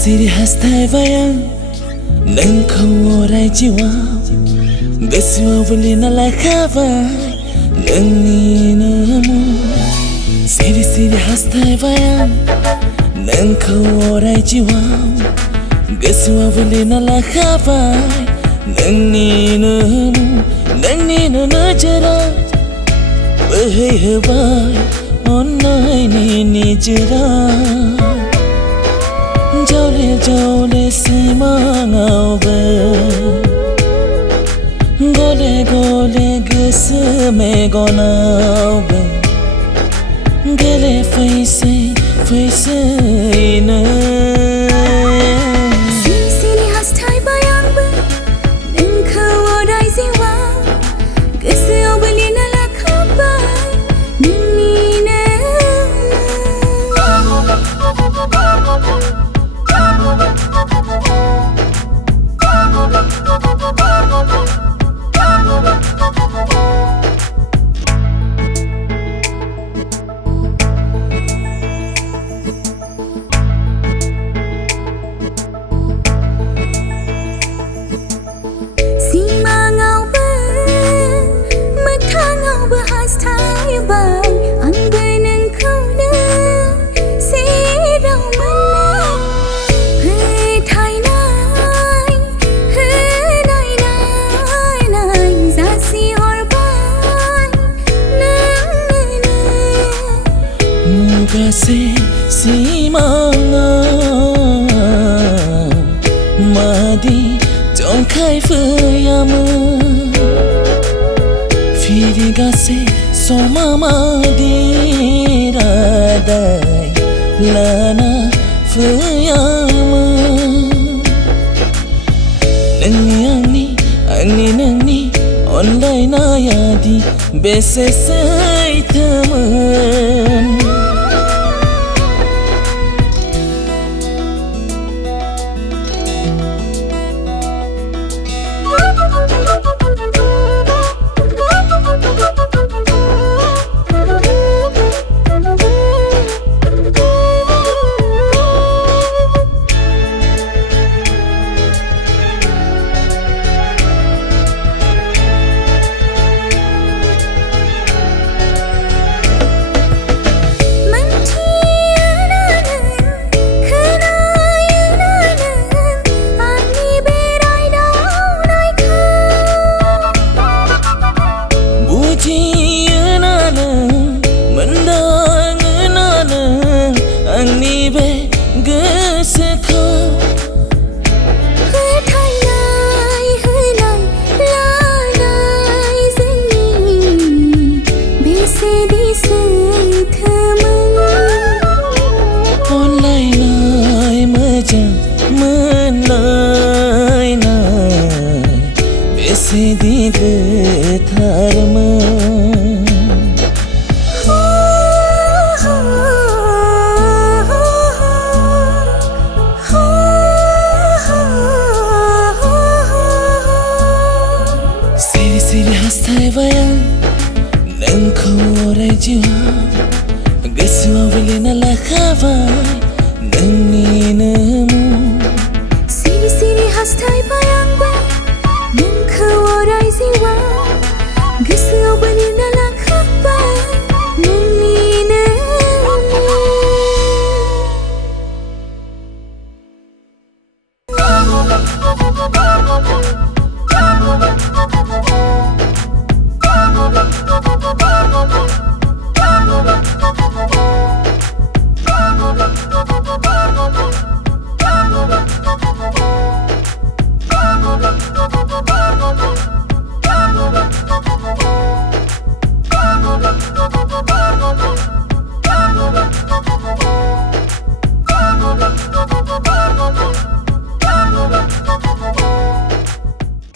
Siri hastai vayang nang khaworai jiwao Gasiwa wali na lakava nang ninamu Siri hastai vayang nang khaworai jiwao Gasiwa wali na lakava nang ninamu jara bahai hawai onai ni jara Jole simangau be Gole gesme gonau be Gele face na Siri hastai bayang be Nengka wadai ziwa Geseo belina la kabai Nini Gase simangau madi jongkai fuyama Firi gase soma madi radai lana fuyama Nangni online ayadi bese sai teman Sedi tharma Siri hastai vayang nang khaworai jiwa Gasiwa wali na lakava nang ninamu